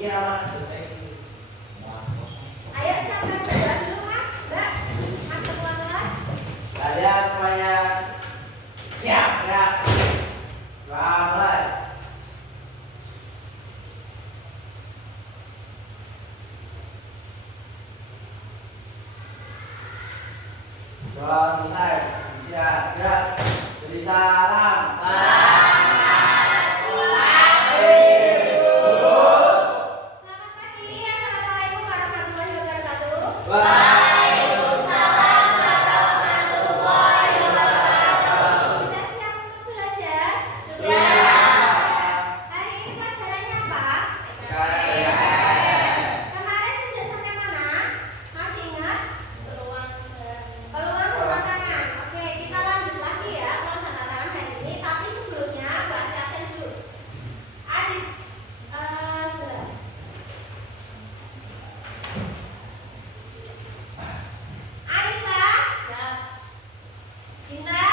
Iya, Mas. Ayo siapa yang berdoa dulu Mas, Mbak, Mas ketua kelas. Kalian semuanya siap ya? Doa mulai. Doa selesai. Siap ya? Beri salam. Selamat pagi, Assalamualaikum warahmatullahi wabarakatuh. Waalaikumsalam warahmatullahi wabarakatuh. Sudah siap untuk belajar? Hari ini pelajarannya apa? Kemarin sudah sampai mana? Masih ingat? Peluang rumah tangan. Oke, kita lanjut lagi ya peluang rumah tangan hari ini. Tapi sebelumnya buat absen dulu. Adik, sudah. Anissa, Dinda,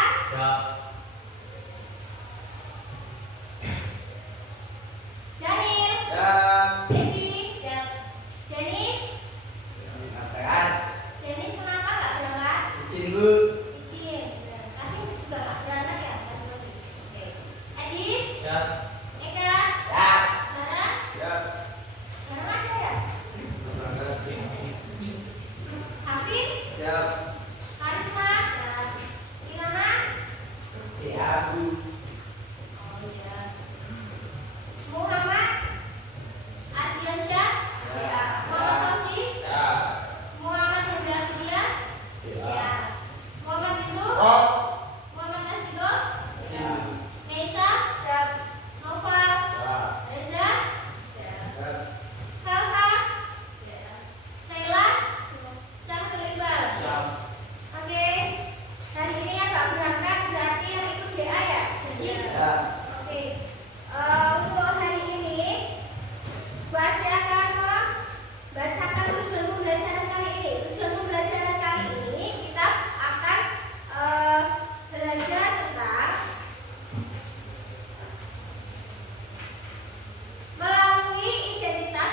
Daniel, Debbie, Dennis. Dennis kenapa nggak berangkat? Izin. Tadi juga nggak berangkat ya? Oke. Edis, Eka, Zara, Zara ada ya? Hafiz, Karisma, Kirana. Oh iya. Muhammad, Ardiansyah, Muhammad Tausi, Muhammad Hendra Kudia, Muhammad Yusuf, Muhammad Nasigo, Neisa, Noval, Reza, Salsa, Sheila, Syamsul Iqbal. Oke, hari ini yang nggak berangkat berarti yang ikut DA ya? Jadi, oke. Untuk hari ini, Bu Asri akan membacakan tujuan pembelajaran kali ini. Tujuan pembelajaran kali ini kita akan belajar tentang melalui identitas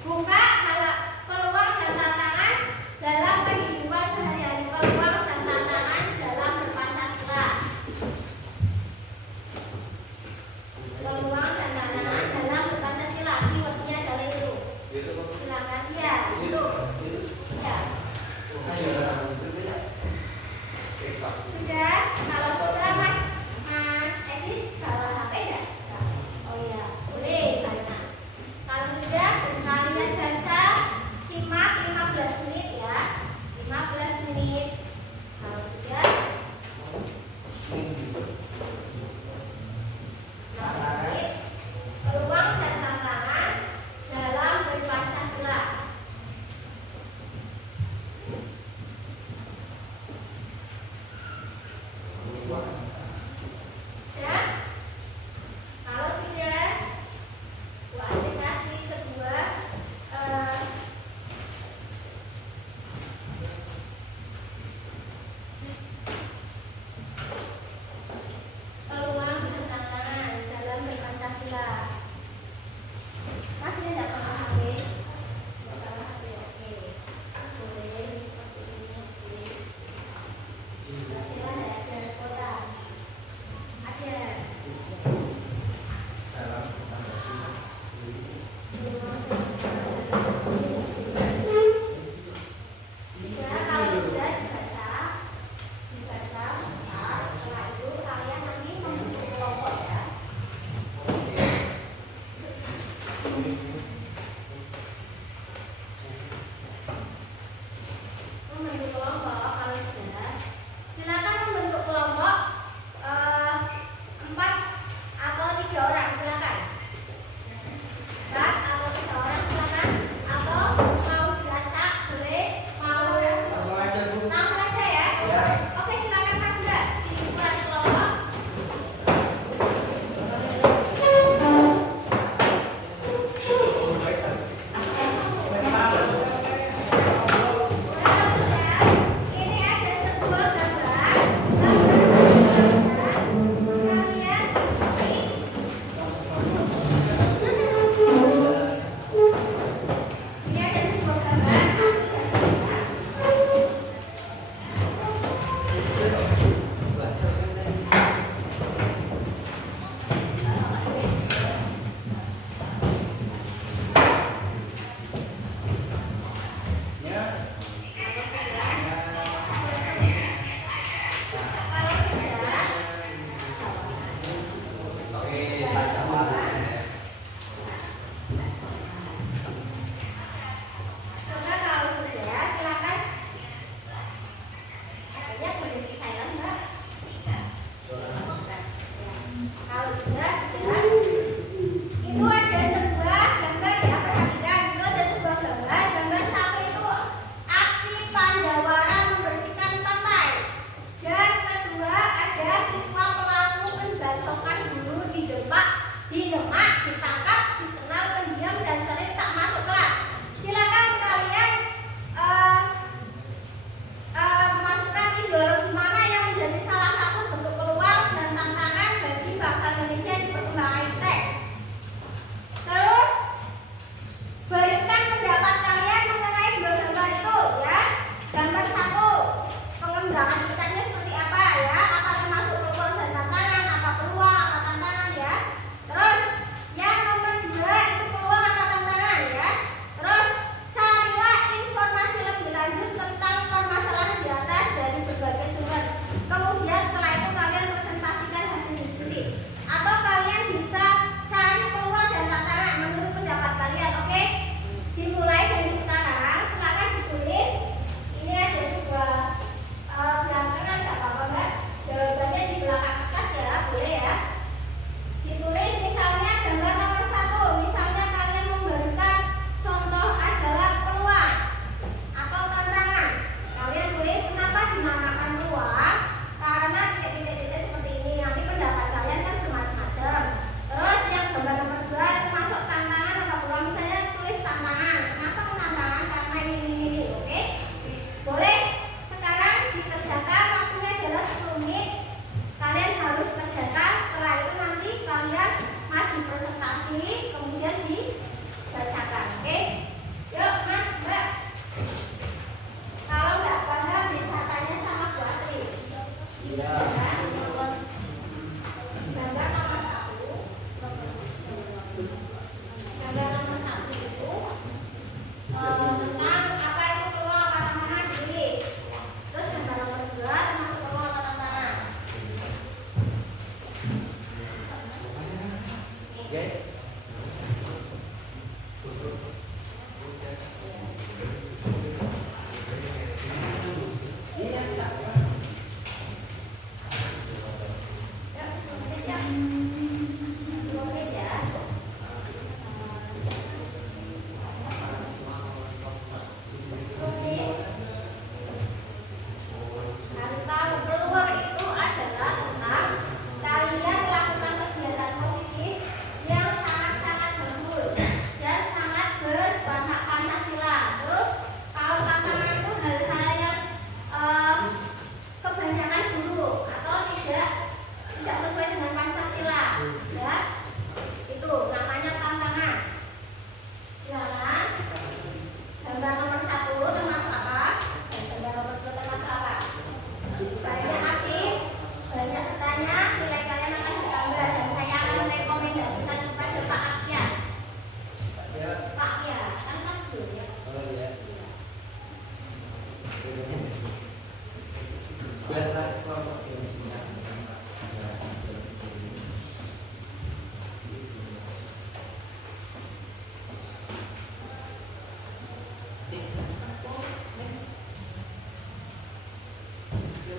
Buka peluang dan tantangan dalam kehidupan sehari-hari. Peluang dan tantangan dalam berpancasila. Peluang dan tantangan dalam berpancasila. Keywordnya adalah itu. Silakan ya, itu. Ya. Sudah?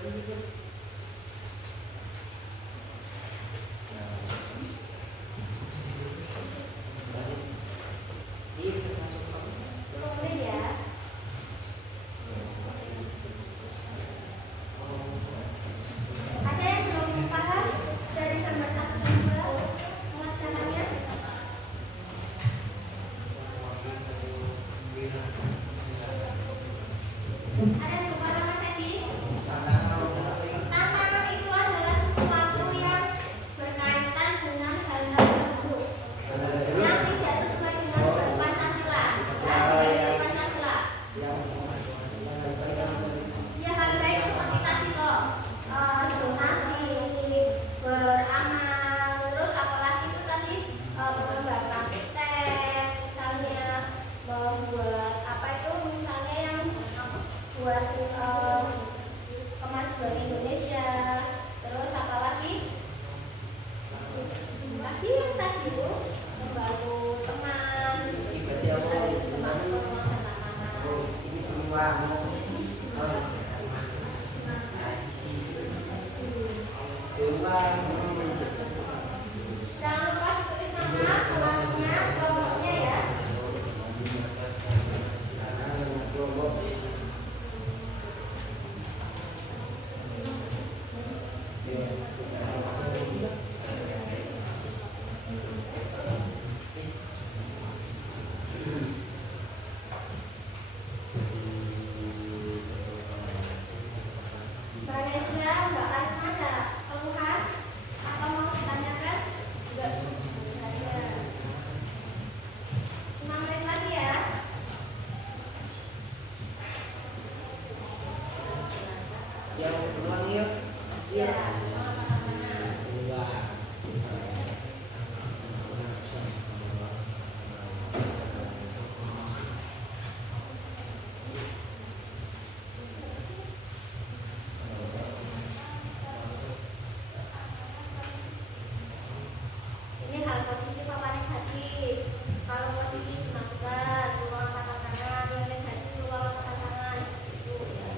Boleh ya. Ada yang belum paham dari gambar 1 dan 2 pengerjaannya? Ada yang lupa sama Sadis? Tantangan itu adalah sesuatu yang berkaitan dengan hal-hal tertentu yang tidak sesuai dengan Pancasila. Pancasila. Ya hal baik seperti tadi loh, donasi, beramal, terus apalagi itu tadi mengembangkan teh, misalnya membuat apa itu misalnya yang buat kemajuan Indonesia, terus apalagi lagi yang tadi itu membantu teman, jangan lupa ditulis nama, kelasnya, kelompoknya ya. Mbak Nesya, Mbak Arisma ada keluhan atau mau ditanyakan? Enggak. 5 menit lagi ya. Yang ulang yuk. Ya, sama-sama. Ini hal positif apa negatif? Kalau positif dimasukkan ruang angkatan tangan, yang negatif ruang angkatan tangan. Itu ya.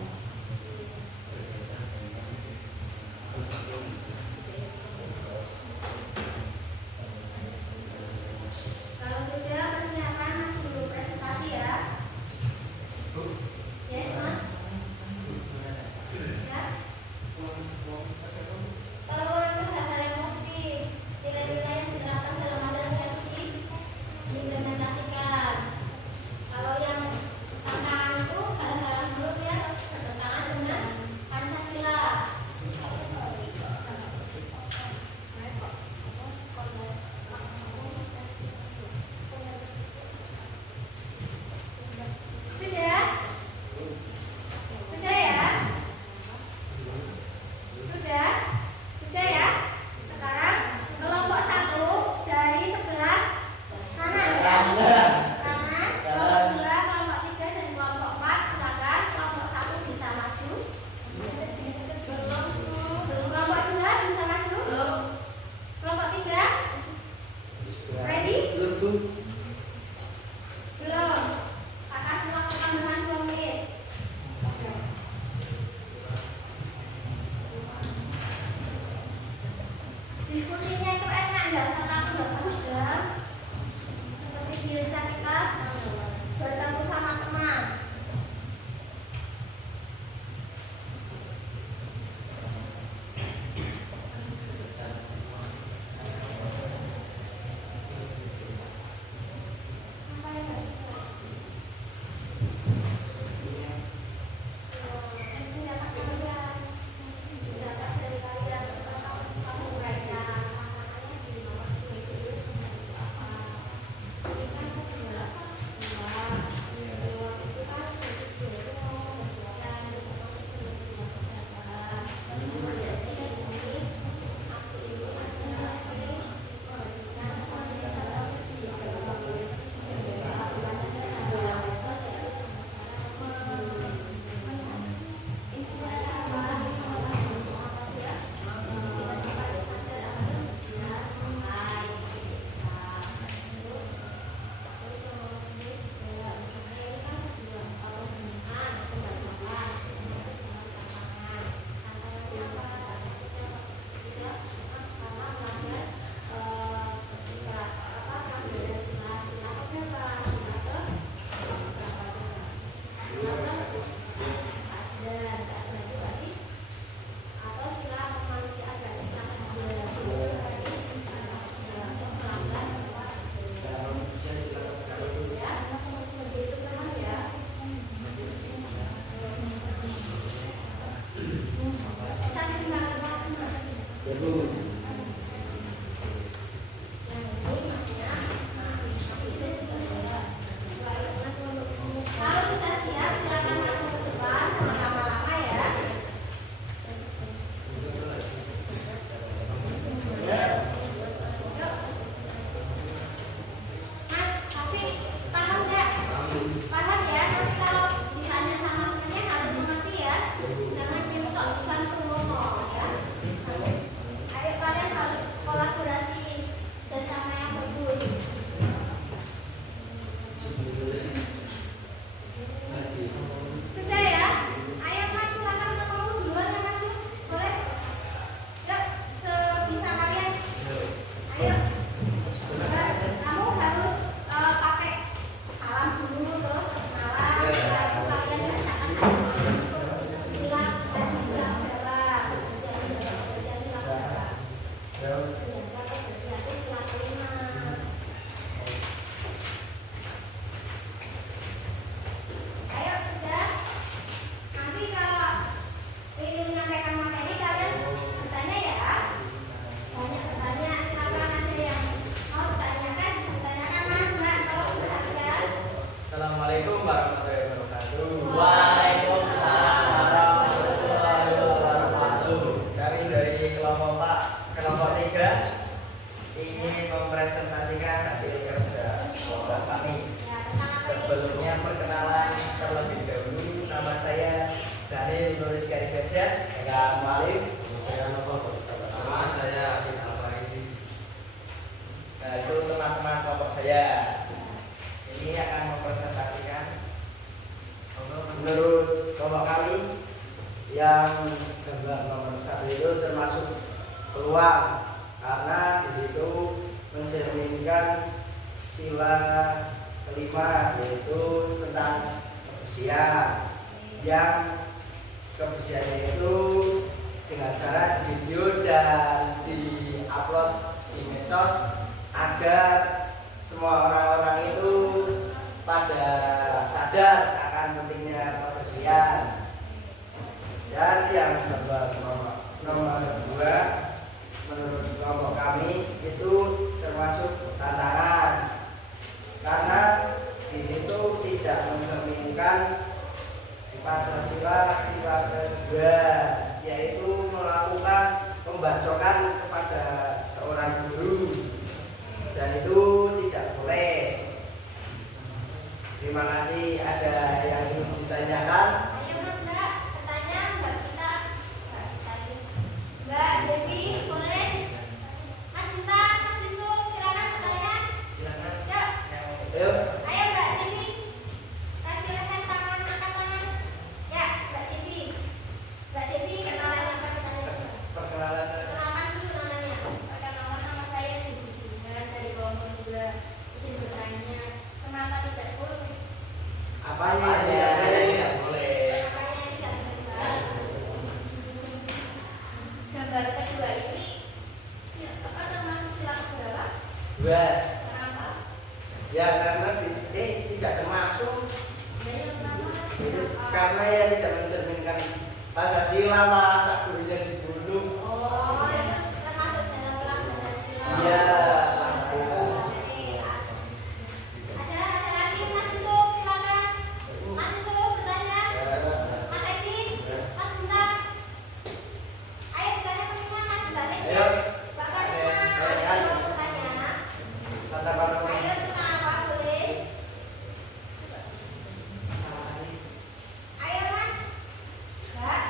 Kalau sudah siap, silakan masuk ke depan, jangan lama-lama ya. Yuk. Mas, Hafiz, paham nggak? Paham ya? Nanti kalau ditanya sama temennya harus mengerti ya. Jangan cintok, bukan ngomong ya. Ayo kalian harus kolaborasi bersama yang bagus. Sudah ya? Ayo Mas, silakan ketemu duluan ya maju. Boleh? Yuk, sebisa kalian. Ayo. Kamu harus pakai salam dulu terus kenalan. Setelah itu kalian bacakan silang dan silang berapa. Silang berapa. Silang kelima. Ayo sudah. Nanti kalau ingin menyampaikan materi kalian bertanya ya. Banyak bertanya, silakan ada yang mau ditanyakan, bisa ditanyakan Mas, Mbak, kalau perhatian. Assalamualaikum warahmatullahi wabarakatuh. Waalaikumsalam warahmatullahi wabarakatuh. Kami dari kelompok 3 ingin mempresentasikan hasil kerja kelompok kami. Ya, tentang apa ini? Sebelumnya perkenalan terlebih dahulu, nama saya Daniel Nuris Gajah. Saya Novel Bersama. Nama saya Amin Al-Farizi. Nah, itu teman-teman kelompok saya. Ini akan mempresentasikan Menurut kelompok kami yang gambar nomor 1 itu termasuk peluang karena itu mencerminkan sila kelima, yaitu tentang kebersihan, yang kebersihannya itu dengan cara di video dan di-upload di medsos agar semua orang-orang itu pada sadar akan pentingnya kebersihan. Dan yang nomor 2 menurut kelompok kami itu termasuk tantangan karena di situ tidak mencerminkan Pancasila sila kedua, yaitu melakukan pembacokan kepada seorang guru, dan itu tidak boleh. Terima kasih. Ada yang ingin ditanyakan? Ayo Mas, Mbak, bertanya Mbak Cinta. Mbak Devi, boleh? Mas Cinta, Mas Yusuf, silakan bertanya. silakan. Yuk. Ayo. Ayo Mbak Devi. Kasih rakan tangan, angkat tangan. Ya, Mbak Devi. Mbak Devi, kenalan apa pertanyaan? Perkenalan. Kenalkan dulu namanya. Perkenalkan, nama saya Devi Sinan dari kelompok 2. Izin bertanya, kenapa tidak boleh? Apanya Tidak boleh. Apanya yang tidak boleh? Gambar kedua ini termasuk sila keberapa? 2. Kenapa? Ya karena tidak termasuk. Ya, yang pertama Itu kenapa? karena ya tidak mencerminkan Pancasila, masa gurunya dibunuh. Oh, itu termasuk dalam pelanggaran sila. Iya. Oke. Ada lagi Mas Yusuf, silakan. Mas Yusuf bertanya. Mas Edis, Mas Bintang. Ayo bertanya teman-teman, Mas balik ya. Ayo. Mbak Karisma, ayo bertanya. Tatapan Ayo tentang apa boleh? Ayo Mas. Mbak.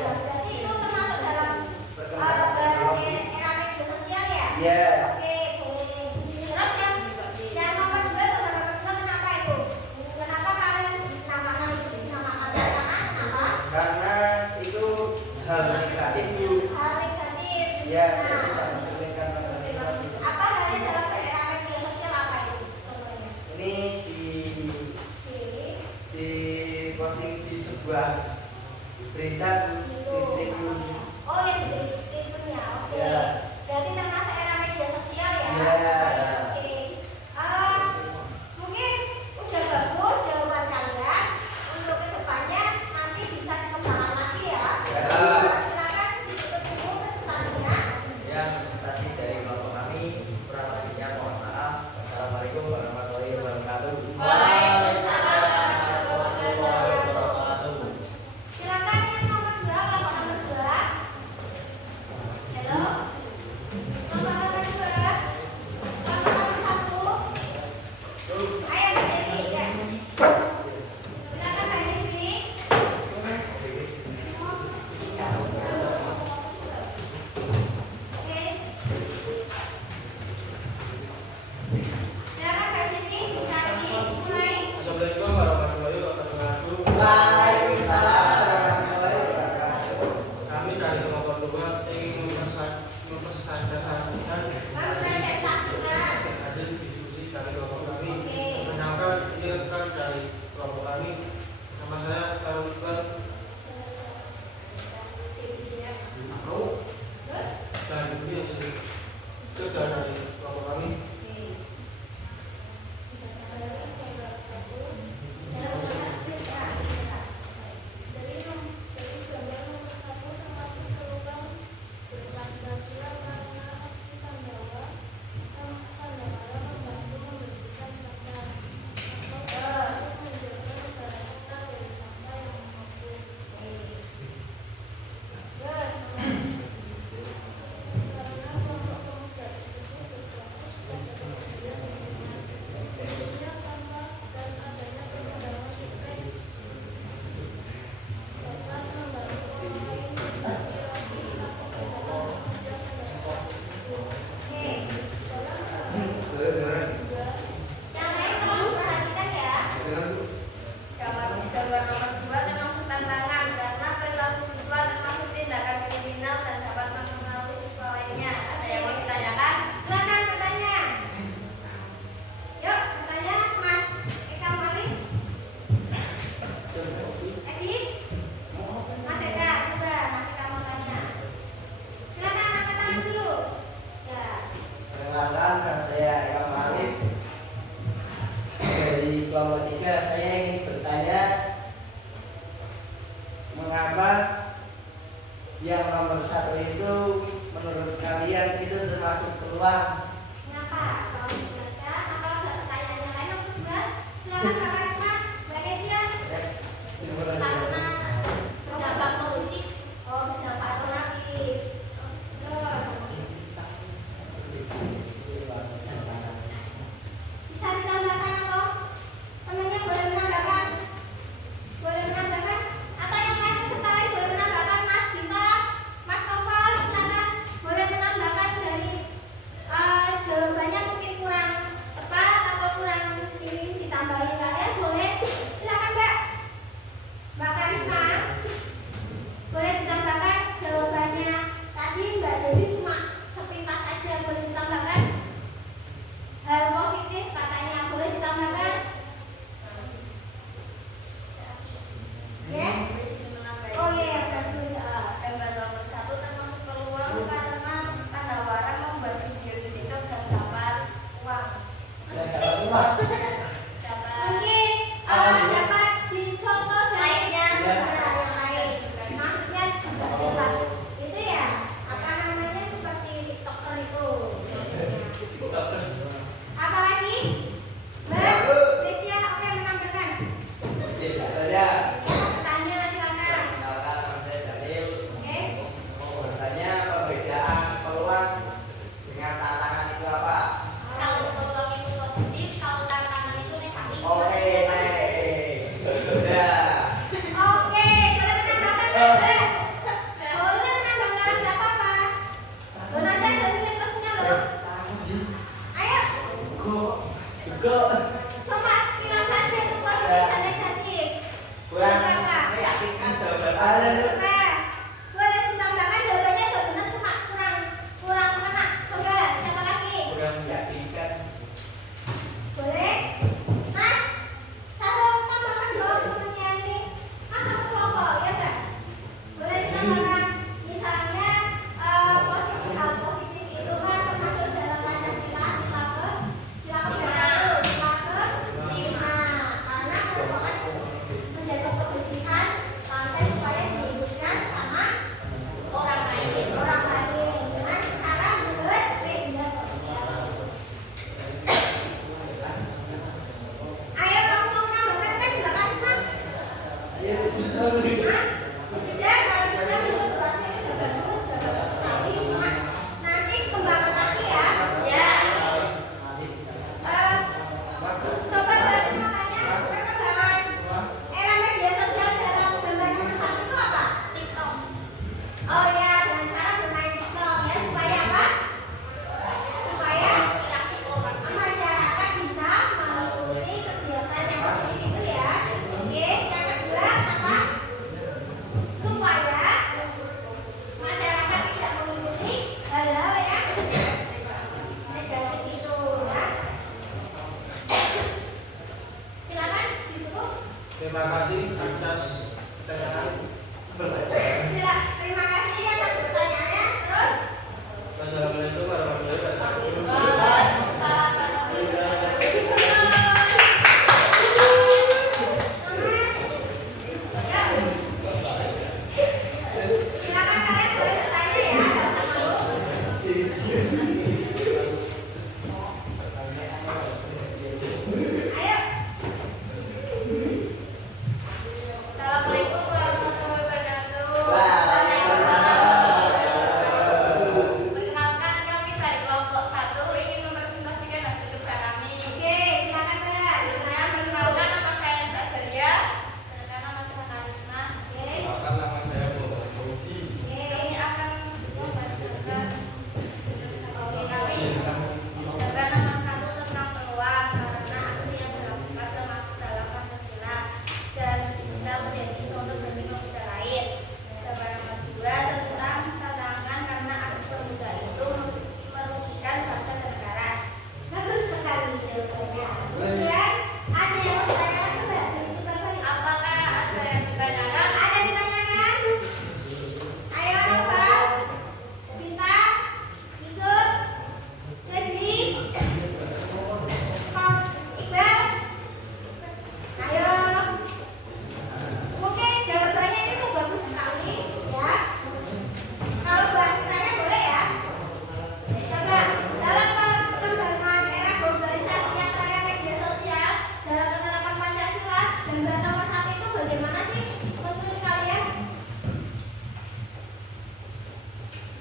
berarti itu termasuk dalam era media sosial ya? Iya. Oke, boleh. Terus yang nomor 2 itu nomor 2 kenapa itu? Kenapa kalian dinamakan kenapa? Karena itu hal negatif Bu. Hal negatif. Ya, Nah, jadi tidak mencerminkan pada negatif. apa halnya dalam era media sosial apa itu? Contohnya. Ini Oke. di posting di sebuah berita Bu, di TV. Oh, yang ya, oke. Ya. Berarti termasuk era media sosial ya? Ya. Oke. Mungkin udah bagus jawaban kalian. Untuk kedepannya nanti bisa dikembangkan lagi ya. Ya. Silakan tutup dulu presentasinya. Ya, presentasi dari kelompok kami kurang lebihnya mohon maaf. Wassalamualaikum warahmatullahi wabarakatuh. Waalaikumsalam warahmatullahi wabarakatuh. Silakan yang nomor 2, kelompok nomor 2. Halo. Kelompok nomor 2. Kelompok nomor 1. Ayo berdiri ya. Silakan berdiri. Oke. Silakan berdiri, bisa dimulai. Assalamualaikum warahmatullahi wabarakatuh. Waalaikumsalam warahmatullahi wabarakatuh. Kami dari kelompok 2 ingin mempresentasikan Mempresentasikan. hasil diskusi dari kelompok kami. Oke. Menangkan ini kan dari kelompok kami. Nama saya Sarul Iqbal dan ini hasil kerja dari kelompok kami. Yang lain tolong perhatikan ya. Jawaban nomor 2 termasuk tantangan karena perilaku siswa termasuk tindakan kriminal dan dapat mempengaruhi siswa lainnya. Ada yang mau ditanyakan? Silakan bertanya. Yuk, bertanya Mas Eka Malik. Eglis. Mas Eka, coba Mas Eka mau tanya. Silakan angkat tangan dulu. Ya. Perkenalkan, nama saya Eka Malik. Dari kelompok 3 saya ingin bertanya mengapa yang nomor 1 itu menurut kalian itu termasuk peluang? Kenapa? Kalau menjelaskan atau ada pertanyaan yang lain yang kedua, silakan Kak Karisma, Mbak Kesia. Karena berdampak positif. Oh, berdampak positif. Terus bisa ditambahkan atau temannya boleh menambahkan? Boleh menambahkan? Atau yang lain peserta lain boleh menambahkan? Mas Bita, Mas Noval, silakan boleh menambahkan dari jawabannya mungkin kurang tepat atau kurang ini ditambahin kalian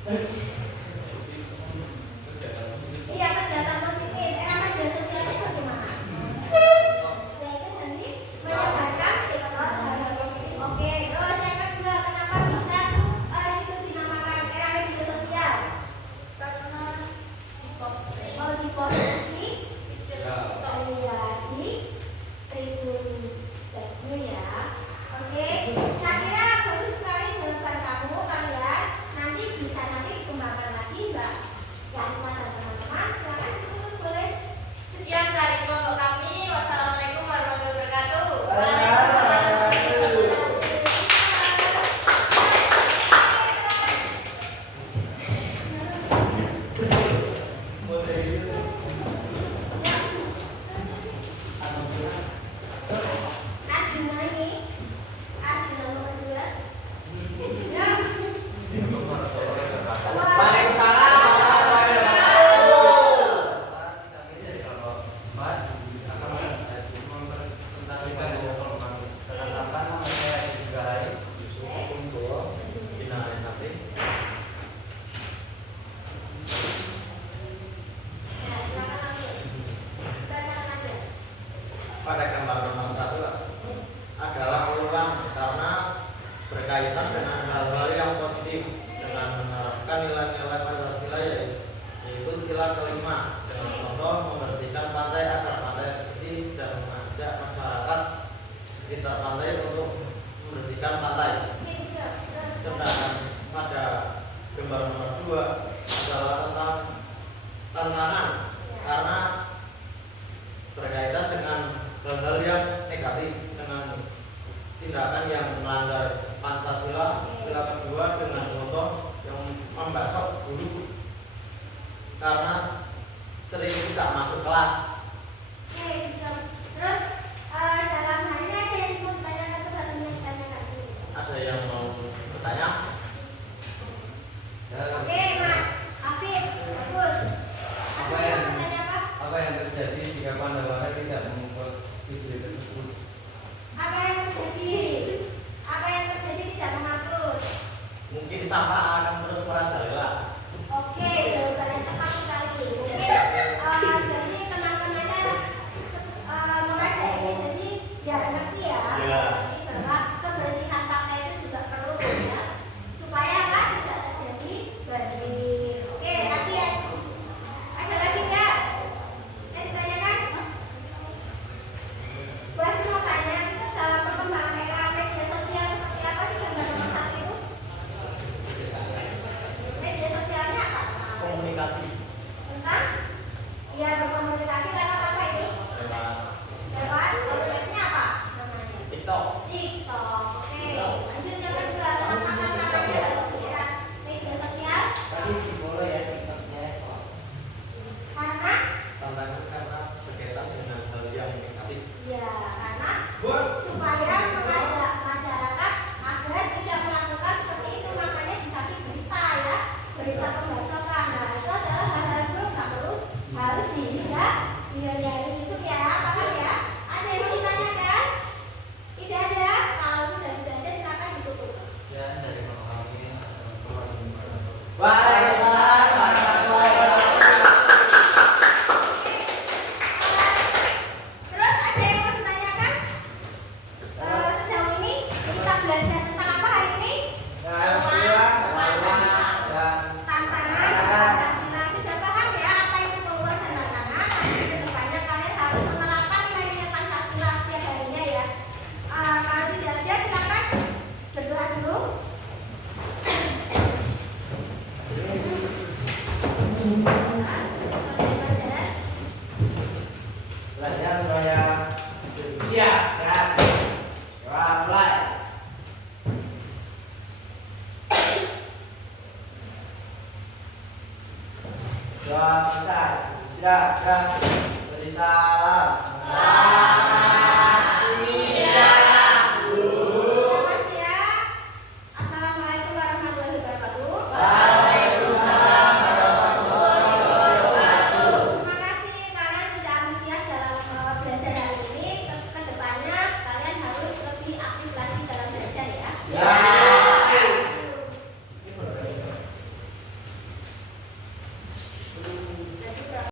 Iya, kegiatan positif. Media sosialnya bagaimana? Yaitu nanti menyebarkan hal-hal positif. Oke, terus yang kedua, kenapa bisa itu dinamakan era media sosial? Karena di Tribun Tekno ya. Oke, saya kira bagus sekali jawaban kamu kalian. Nanti bisa dikembangkan lagi, Mbak. Ya, silakan teman-teman. Silakan ditutup boleh. Sekian dari kelompok kami. Wassalamualaikum warahmatullahi wabarakatuh. Pada gambar nomor 1 adalah ulang karena berkaitan dengan hal-hal yang positif dengan menerapkan nilai-nilai Pancasila yaitu sila kelima dengan contoh membersihkan pantai agar pantai bersih dan mengajak masyarakat sekitar pantai untuk membersihkan pantai. Sedangkan pada gambar nomor 2 adalah tentang tantangan karena berkaitan dengan hal-hal yang negatif dengan tindakan yang melanggar Pancasila. Sila kedua dengan contoh yang membacok guru karena sering tidak masuk kelas. Oke, terus dalam hal ini ada yang mau ditanyakan coba ditanyakan dulu. Ada yang mau bertanya? Oke, Mas Hafiz, bagus. Apa yang terjadi jika Pandawara tidak membuat video tersebut? Apa yang terjadi? Apa yang terjadi tidak mengatur? Mungkin sampah akan terus merajalela. Oke, jawabannya tepat sekali. Mungkin jadi teman-temannya mulai jadi biar ngerti ya. Ya. Jadi bahwa kebersihan pantai itu juga perlu ya, supaya apa tidak terjadi banjir. Oke, lagi ya. Ada lagi nggak? Yang ditanyakan? Buat mau tanya itu dalam perkembangan era media sosial seperti apa sih gambar nomor 1 itu? Media sosialnya apa? Komunikasi Tentang? Ya berkomunikasi lewat apa itu? lewat Lewat sosmednya apa namanya? TikTok. TikTok. Oke. Lanjut yang kedua, tantangan-tantangannya dalam era media sosial. Tadi di follow ya TikToknya. Karena Tantangan karena berkaitan dengan hal yang negatif. ya karena supaya mengajak masyarakat agar tidak melakukan seperti itu, makanya dikasih berita ya, berita pembacokan. Nah itu adalah hal-hal itu nggak perlu harus dihindari isu ya, paham ya? Ada yang mau ditanyakan? Tidak ada. Kalau sudah tidak ada silakan ditutup. Ya, dari kelompok kami. Waalaikumsalam warahmatullahi wabarakatuh. Terus ada yang mau ditanyakan? Sejauh ini kita belajar tentang apa hari ini? Tantangan Pancasila. Sudah paham ya apa itu peluang dan tantangan? Nanti ke depannya kalian harus menerapkan nilai-nilai Pancasila setiap harinya ya. Kalau tidak ada silakan berdoa dulu. Belajar supaya siap ya. Coba mulai. Doa selesai. Istirahat. Beri salam.